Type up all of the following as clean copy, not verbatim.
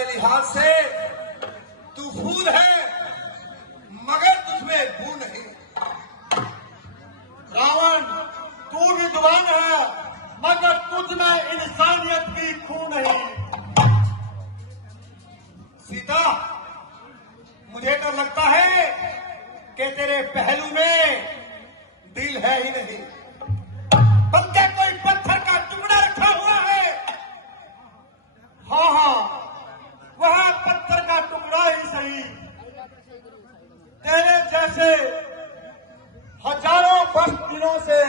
के लिहाज से तू फूल है मगर तुझमें भू नहीं। रावण, तू विद्वान है मगर तुझ में इंसानियत की खू नहीं। सीता, मुझे तो लगता है कि तेरे पहलू में दिल है ही नहीं। बंदे कोई पत्थर का टुकड़ा रखा हुआ है। हाँ, वह पत्थर का टुकड़ा ही सही। तेरे जैसे हजारों वर्ष दिनों से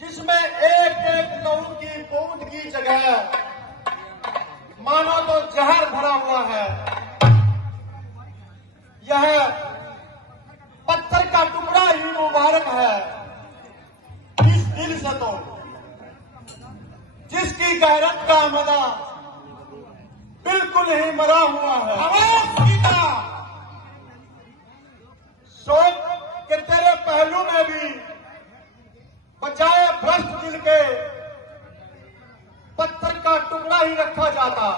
जिसमें एक एक लहू की बूंद की जगह मानो तो जहर भरा हुआ है, यह पत्थर का टुकड़ा ही मुबारक है। इस दिल से तो जिसकी गैरत का मदा बिल्कुल ही मरा हुआ है। आवाज सीता, सोच कि तेरे पहलू में भी बचाए भ्रष्ट दिल के पत्थर का टुकड़ा ही रखा जाता।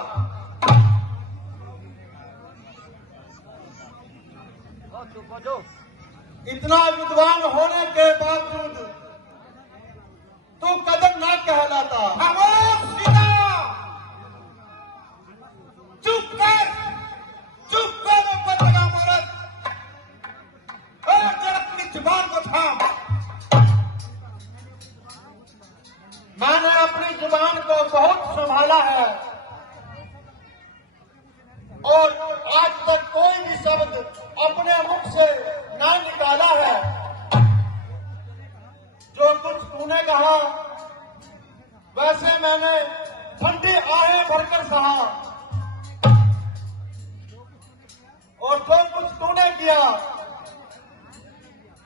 इतना विद्वान होने के बावजूद तू कदर ना कहलाता। चुप कर, चुप कर बदला मरद, जरा अपनी जुबान को थाम। मैंने अपनी जुबान को बहुत संभाला है और आज तक कोई भी शब्द अपने मुख से ना निकाला है। जो कुछ तूने कहा वैसे मैंने ठंडी आहें भरकर सहा और जो कुछ तूने किया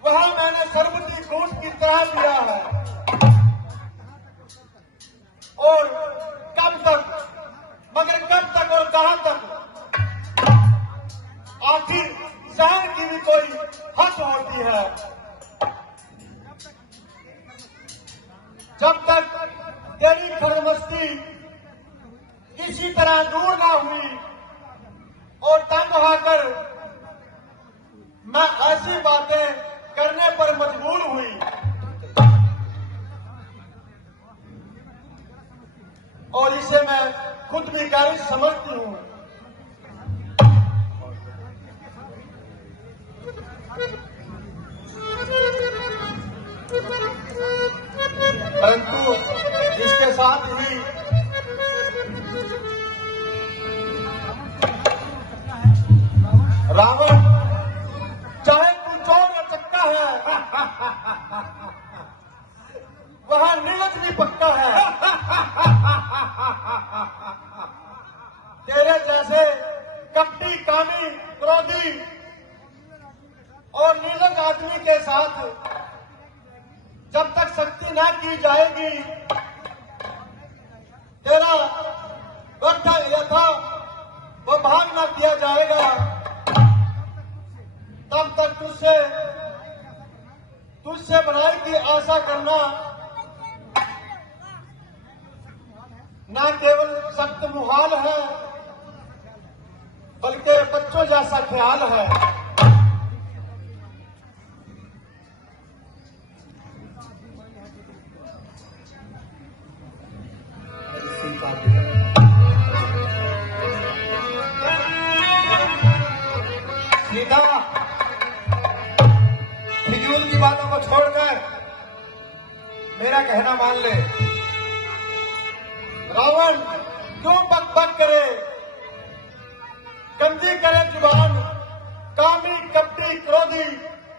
वह मैंने शरबती घूंट की तरह लिया है। और कब तक, मगर कब तक और कहां तक? आखिर सहन की भी कोई हद होती है। जब तक तेरी खरमस्ती किसी तरह दूर ना हुई और तंग होकर मैं ऐसी बातें करने पर मजबूर हुई और इसे मैं खुद भी गारिश समझती हूं। परंतु इसके साथ ही रावण, चाहे तू चोर न चक्का है, वह नीरज भी पक्का है। तेरे जैसे कपटी, कामी, क्रोधी और नीलक आदमी के साथ जब तक सख्ती न की जाएगी, तेरा वक्त यथा वो भाग न किया जाएगा, तब तक तुझसे भलाई की आशा करना न केवल सख्त मुहाल है बल्कि बच्चों जैसा ख्याल है। सीता, फिजूल की बातों को छोड़कर मेरा कहना मान ले। रावण क्यों बक बक करे, गंदी करे जुबान, कामी, कपटी, क्रोधी,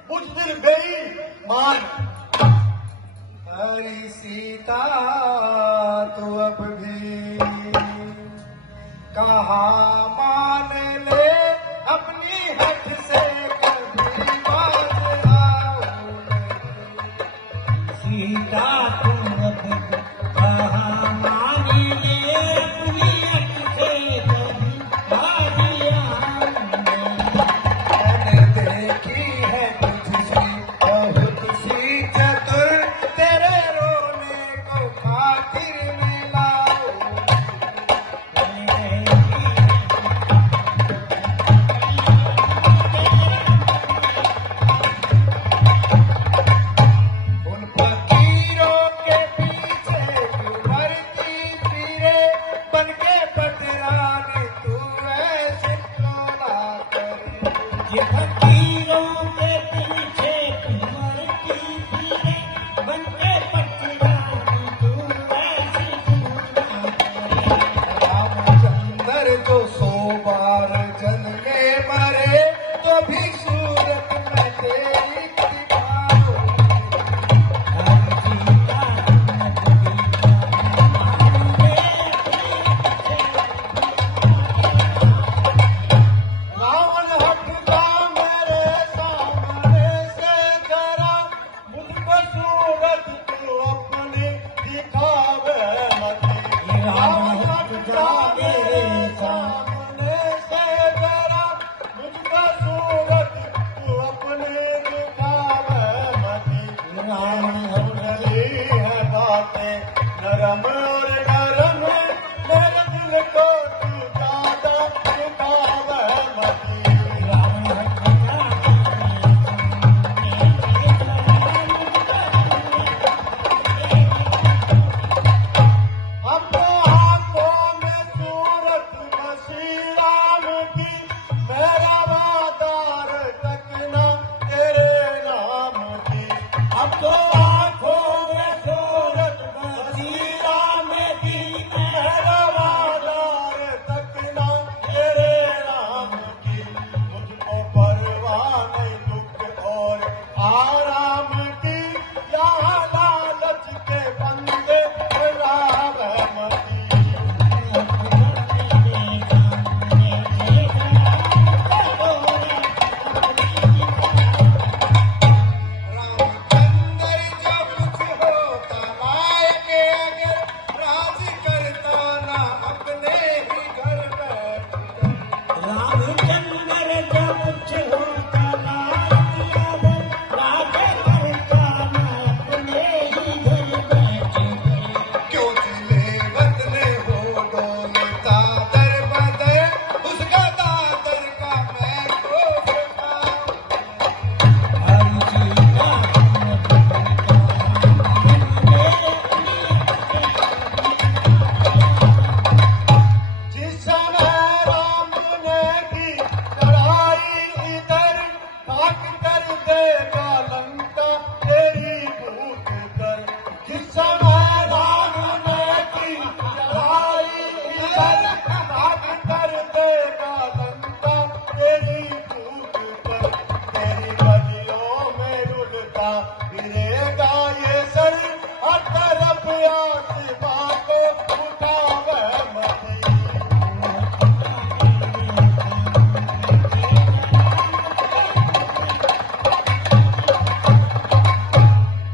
बुजदिल, बेईमान। अरे सीता, तू अब भी कहाँ मान ले अपनी हट से कभी बात आओ। सीता, तू अब कहाँ मान ले अपनी हट से कभी बात आओ। मैंने देखी है तुझसे बहुत सी चतुर, तेरे रोने को खातिर में लाओ। चली है बातें नरम और नरम, मेरे दिल को तू ज्यादा सिखावे मती। अपने हाथों में सूरत बसी राम की, मेरा वादार तकना तेरे नाम की। अब तो आंखों में सूरत बसी राम की, मेरा वादार तकना तेरे नाम की। मुझको परवाह नहीं दुख और आराम की, यहाँ लालच के बंदे रावे मती। गिरेगा ये सर और तरफ आसमां को उठावे मती।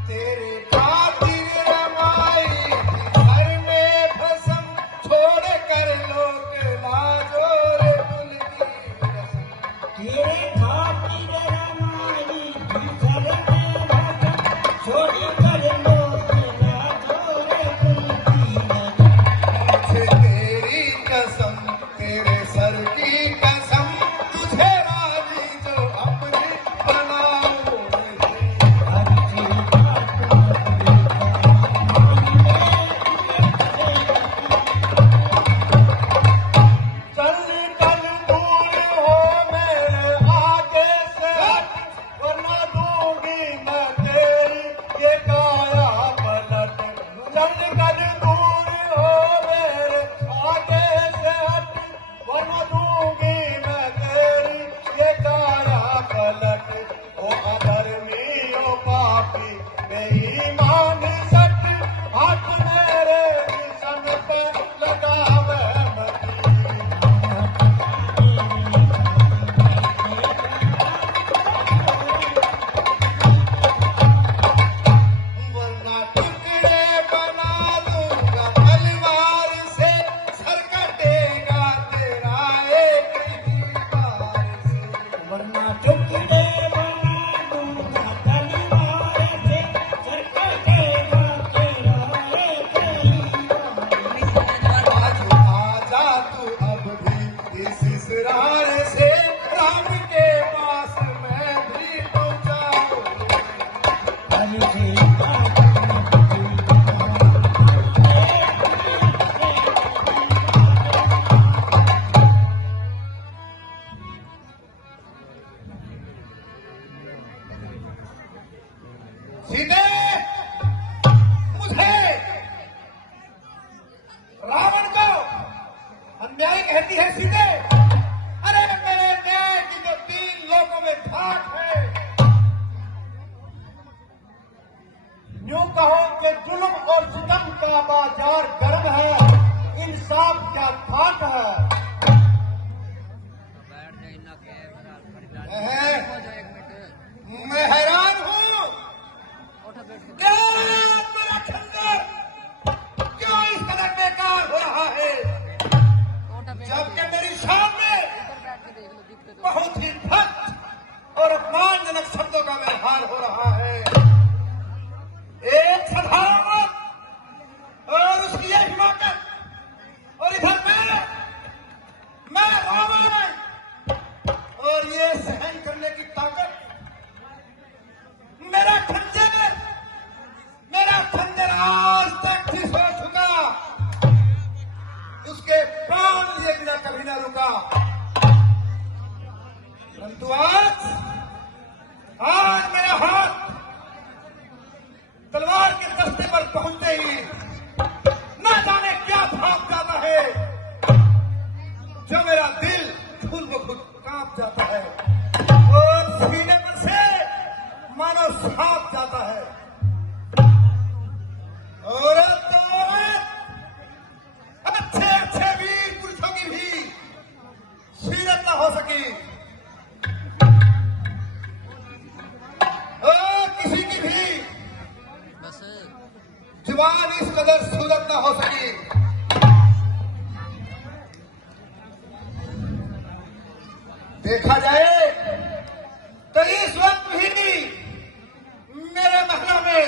तेरे खातिर रमाई घर में भसम, छोड़ कर लोग लाजो रे गुल की रस्म। तेरे खातिर रमाई घर में भसम, छोड़ कर लोग लाजो रे गुल की रस्म। तेरी कसम तेरे सर की कसम, तुझे राजी जो अपनी बनाऊं। चल कर दूर हो मेरे आगे से, वरना दूंगी मैं तेरी ये काया पलट। चल कर दूर हो मेरे आगे से, वरना दूंगी मैं तेरी ये काया पलट। ओ अधर्मी ओ पापी बेईमान सट, हाथ मेरे निशान पे लगावे मती। वरना टुकड़े बना दूंगा तलवार से, सर कटेगा तेरा एक ही बार से। वरना टुकड़े बना दूंगा तलवार से, सर कटेगा तेरा एक ही बार। आज आजा तू अब भी इस इसरार से, राम के पास मैं भी पहुंचाऊं। सीते, मुझे रावण को अन्याय कहती है सीते। अरे मेरे न्याय की तो 3 लोगों में धाक है। यूं कहो कि जुल्म और सितम का बाजार गर्म है, इंसाफ क्या ठाट है। मैं हैरान हूं, क्या मेरा खंडर क्यों इस तरह बेकार हो रहा है, जबकि मेरी सामने बहुत ही भक्त और अपमानजनक शब्दों का व्यवहार हो रहा है। रास्ते पर पहुंचते ही न जाने क्या भाग जाता है, जो मेरा दिल खुद ब खुद कांप जाता है और सीने पर से मानो सांप जाता है। औरत तो औरत, अच्छे अच्छे वीर पुरुषों की भी सीरत न हो सकी और किसी की भी जुबान इस कदर सूरत न हो सकी। देखा जाए तो इस वक्त भी मेरे महलों में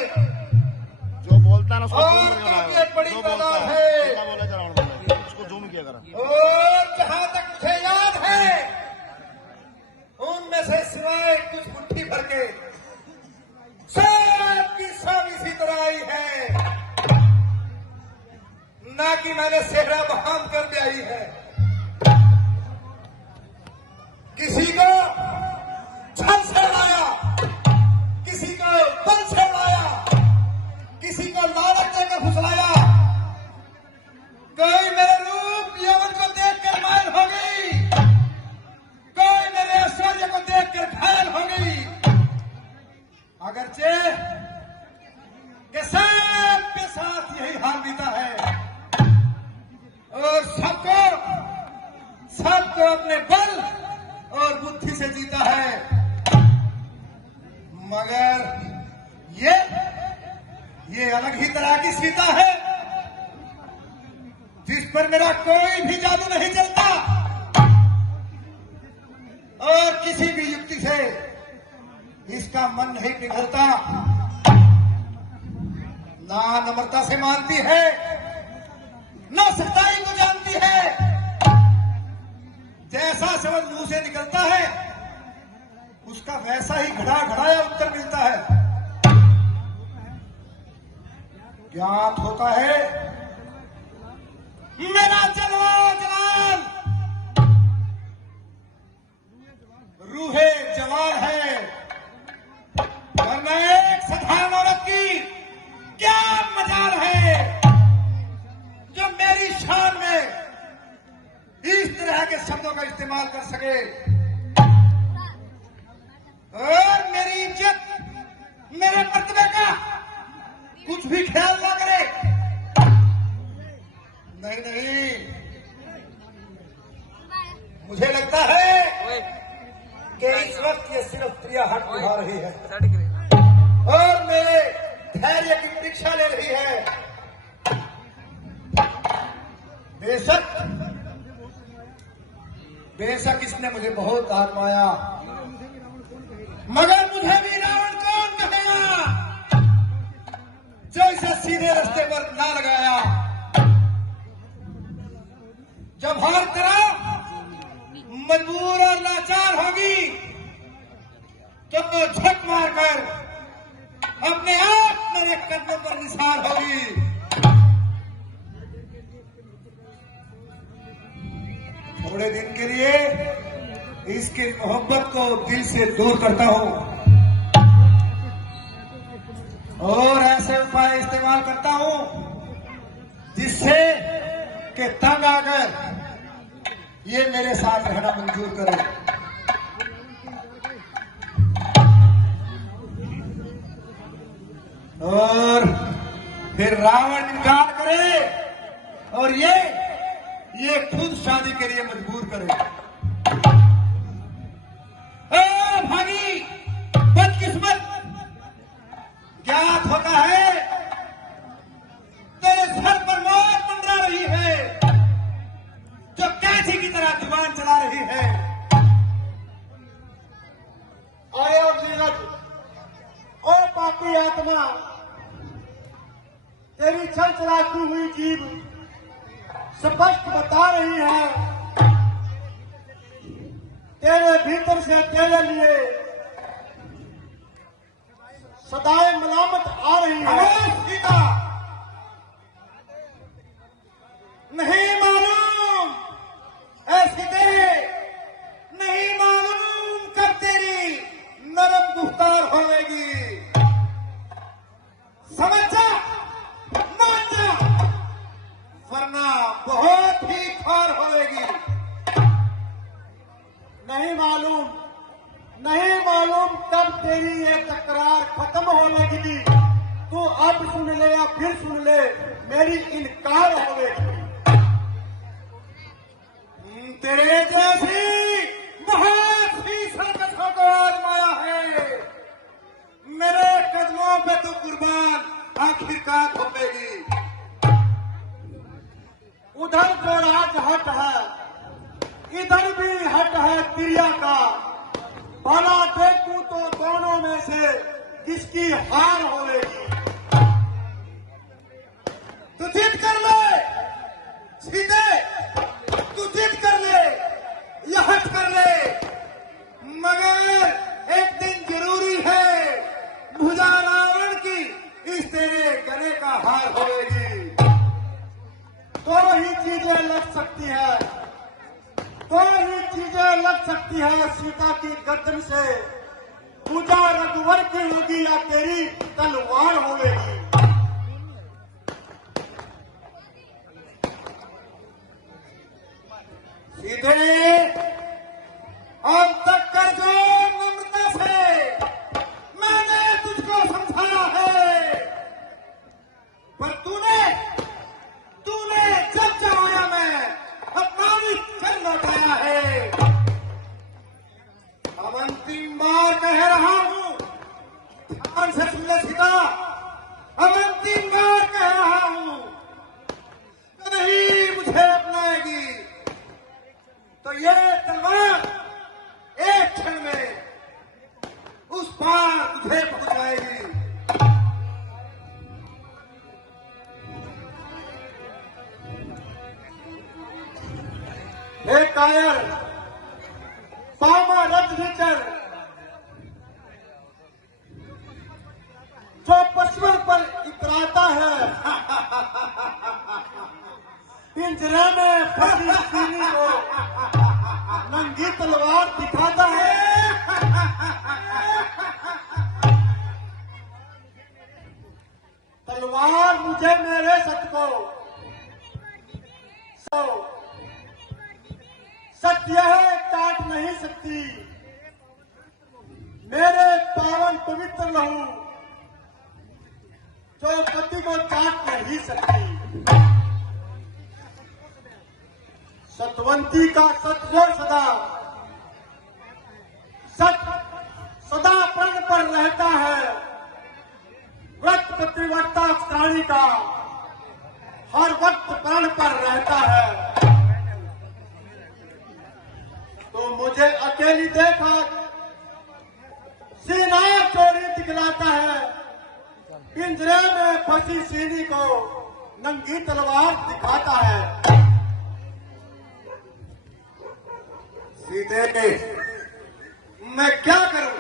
जो बोलता है ना उसको और जूम करके एक बड़ी जो बोलता तादाद है है। जितना बोले चलाओ बोले उसको जूम किया करा। और जहां तक मुझे याद है, उनमें से सिवाय कुछ मुट्ठी भर के सब की सब इसी तरह आई है, ना कि मैंने सेहरा बहाम कर ब्याही है। किसी को छल से उड़ाया, किसी को बल से उड़ाया, किसी को लालच देकर फुसलाया। कोई मेरे रूप यौवन को देखकर मायल हो गई, कोई मेरे ऐश्वर्य को देखकर घायल हो गई। अगरचे के सबके साथ यही हाल बीता है और सबको अपने बल और बुद्धि से जीता है, मगर ये अलग ही तरह की सीता है जिस पर मेरा कोई भी जादू नहीं चलता और किसी भी युक्ति से इसका मन नहीं पिघलता। ना नम्रता से मानती है, ना सच्चाई को जानती है। जैसा शब्द मुंह से निकलता है उसका वैसा ही घड़ा घड़ाया उत्तर मिलता है। ज्ञात होता है मेरा जलवा जलाल रूहे जवान है, वरना एक साधारण औरत की क्या मजाल है जो मेरी शान में इस तरह के शब्दों का इस्तेमाल कर सके और मेरी इज्जत, मेरे मर्तबे का कुछ भी ख्याल ना करे। नहीं नहीं, मुझे लगता है कि इस वक्त ये सिर्फ प्रिया हट उठा रही है और मेरे धैर्य की परीक्षा ले रही है। बेशक इसने मुझे बहुत आजमाया, मगर मुझे भी रावण कौन कहेगा जो इसे सीधे रास्ते पर ना लगाया। जब हर तरफ मजबूर और लाचार होगी तो झक मारकर अपने आप मेरे कदमों पर निसार होगी। थोड़े दिन के लिए इसकी मोहब्बत को दिल से दूर करता हूं और ऐसे उपाय इस्तेमाल करता हूं जिससे कि तंग आकर ये मेरे साथ रहना मंजूर करे। और फिर रावण इनकार करे और ये खुद शादी के लिए मजबूर करे। भागी बदकिस्मत, ज्ञात होता है तेरे सर पर मौत मंडरा रही है जो कैदी की तरह जुबान चला रही है। आए और नीरज और पापी आत्मा, तेरी छल चलाती हुई जीव स्पष्ट बता रही है तेरे भीतर से तेरे लिए सदाए मलामत आ रही है। सीता, नहीं मालूम ऐसी तेरे, नहीं मालूम कब तेरी नरम गुफ्तार होगी। समझ जा। फिर सुन ले, मेरी इनकार होगी। तेरे जैसी बहुत सी सर्कसों को आजमाया है, मेरे कदमों पे तू कुर्बान आखिरकार होगी। उधर जो राज हट है, इधर भी हट है तिरिया का। भला देखूं तो दोनों में से किसकी हार होगी। तू जिद कर ले सीधे, तू जिद कर ले या हट कर ले, मगर एक दिन जरूरी है भुजा रावण की इस तेरे गले का हार होगी। दो ही चीजें लग सकती है, दो ही चीजें लग सकती है सीता की गर्दन से। पूजा रघुवर की होगी या तेरी तलवार होगी। सीधे अब तक कर जो नम्रता से मैंने तुझको समझाया है, पर तूने जब चाहा मैं अपमानित कर लौटाया है। अब अंतिम बार कह रहा हूं, ध्यान से सुन ले सीता, अब अंतिम बार कह रहा हूं, नहीं मुझे अपनाएगी तो ये तलवार एक क्षण में उस पार तुझे पहुंचाएगी। हे कायर, पामा रथ निचर, जो पशुओं पर इतराता है, पिंजरे में फंसी सीनी को नंगी तलवार दिखाता है। तलवार मुझे मेरे सत्य को सत्य है काट नहीं सकती। मेरे पावन पवित्र लहू जो पति को काट नहीं सकती। सतवंती का सत्य सदा सदा प्रण पर रहता है। व्रत प्रतिव्रता प्राणी का हर वक्त प्रण पर रहता है। तो मुझे अकेली देखा सीना चोरी दिखलाता है, पिंजरे में फंसी सीनी को नंगी तलवार दिखाता है। सीधे मैं क्या करूं,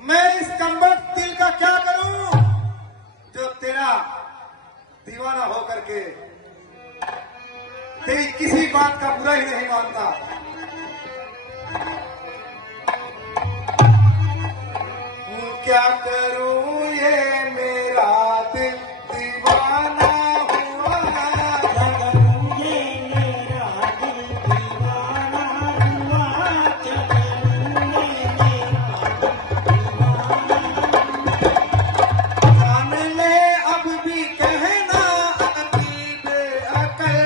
मैं इस कमबख्त दिल का क्या करूं जो तेरा दीवाना होकर के तेरी किसी बात का बुरा ही नहीं मानता। क्या करूं ये मेरा दिल दीवाना हुआ, क्या करूं ये मेरा दिल दीवाना हुआ, क्या करूं ये मेरा दिल दीवाना। जान ले अब भी कहना अति बेअकल,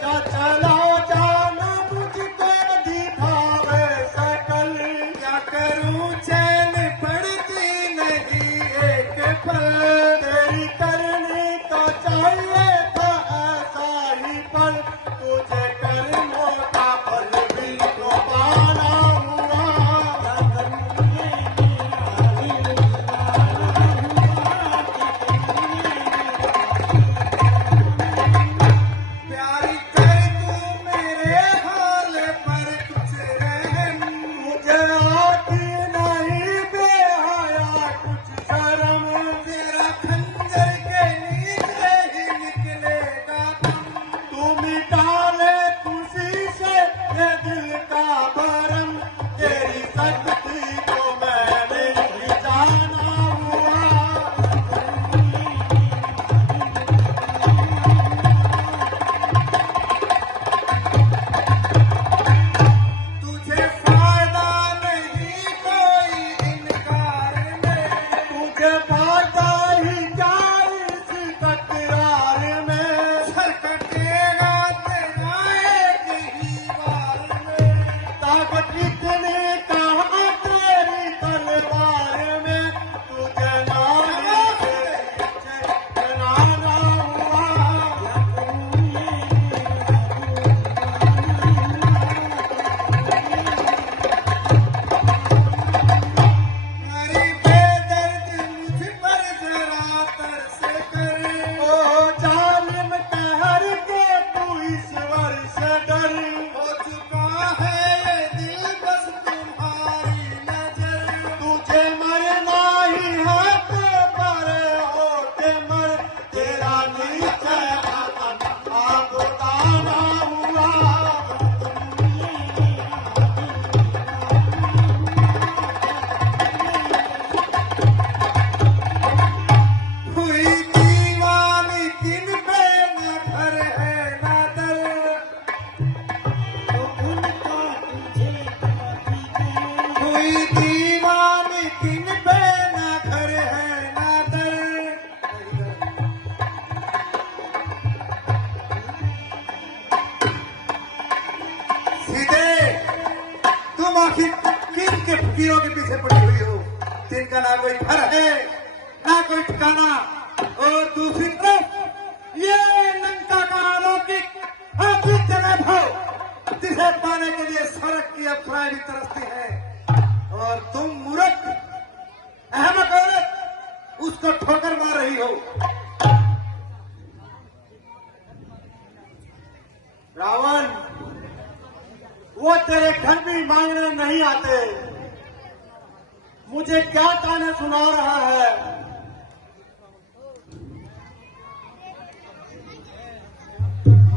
क्या चलो जाना मुझको दिखावे सकल। क्या करूं चैन पड़ती नहीं फकीरों के पीछे पड़ी हुई हो, जिनका ना कोई घर है ना कोई ठिकाना, और दूसरी तरफ ये लंका का अलौकिक अद्वितीय वैभव जिसे पाने के लिए सड़क की अफवाहें भी तरसती है, और तुम मूर्ख अहमक औरत उसको ठोकर मार रही हो। रावण, वो तेरे घर भी मांगने नहीं आते। मुझे क्या ताने सुना रहा है?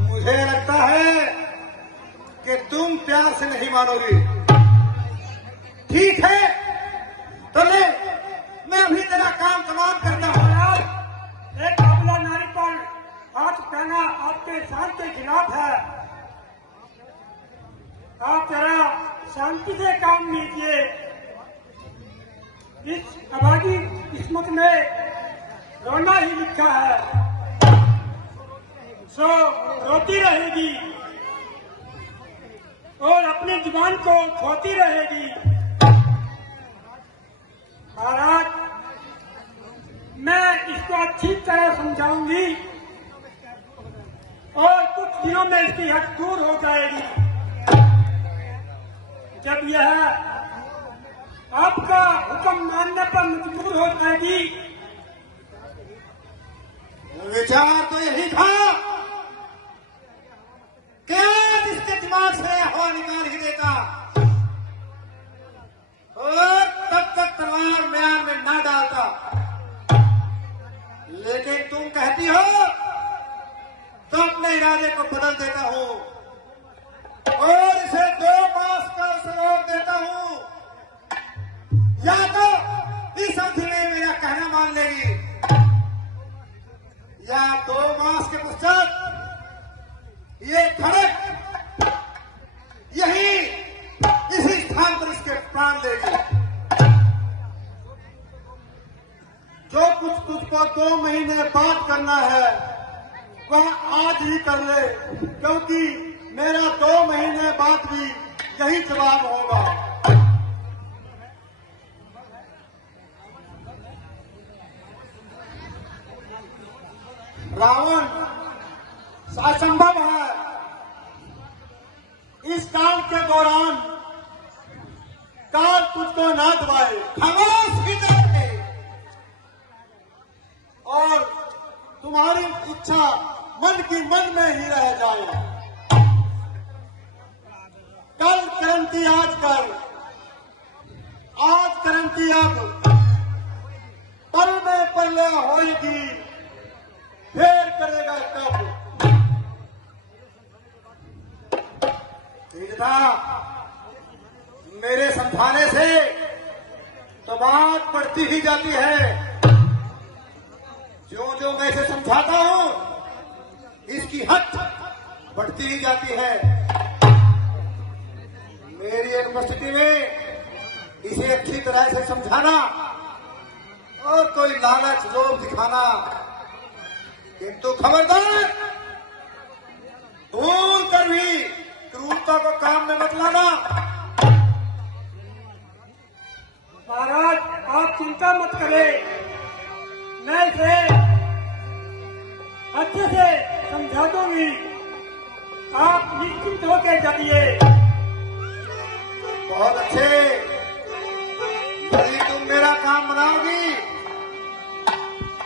मुझे लगता है कि तुम प्यार से नहीं मानोगी। ठीक है, तो मैं अभी तेरा काम तमाम करता हूँ। एक अबला नारी पर हाथ पहना आपके शान के खिलाफ है। आप जरा शांति से काम लीजिए। इस अभागी किस्मत में रोना ही लिखा है, सो रोती रहेगी और अपनी जुबान को खोती रहेगी। महाराज, मैं इसको अच्छी तरह समझाऊंगी और कुछ दिनों में इसकी हट दूर हो जाएगी। जब यह आपका हुक्म मानने पर मजबूर हो जाएगी। विचार तो यही था कि आज इसके दिमाग से हवा निकाल ही देता, और तब तक तलवार म्यान में ना डालता। लेकिन तुम कहती हो तो अपने इरादे को बदल देता हूं और इसे 2 मास का सहयोग देता हूं। या तो इस अवधि में मेरा कहना मान लेगी, या 2 मास के पश्चात ये खड़क यही इसी स्थान पर इसके प्राण लेगी। जो कुछ तुझको 2 महीने बाद करना है वह आज ही कर ले, क्योंकि मेरा 2 महीने बाद भी यही जवाब होगा। रावण, असंभव है इस काल के दौरान काल तुझको ना दबाए। खामोश की जाए और तुम्हारी इच्छा मन की मन में ही रह जाए। कल क्रांति आज कर, आज क्रांति अब, पल में पल्ले होएगी, फिर करेगा कब। था मेरे समझाने से तो बात बढ़ती ही जाती है। जो जो मैं इसे समझाता हूं इसकी हद बढ़ती ही जाती है। मेरी उपस्थिति में इसे अच्छी तरह से समझाना और कोई लालच लोभ दिखाना, किंतु खबरदार भूल कर भी क्रूरता को काम में मत लाना। महाराज, आप चिंता मत करें, मैं इसे अच्छे से समझा दूंगी। आप निश्चिंत होकर जाइए। बहुत अच्छे, यदि तुम मेरा काम बनाओगी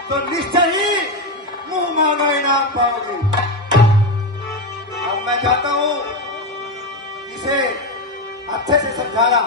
तो निश्चय ही मुंह मांगा इनाम पाओगी। अब मैं चाहता हूं इसे अच्छे से समझाना।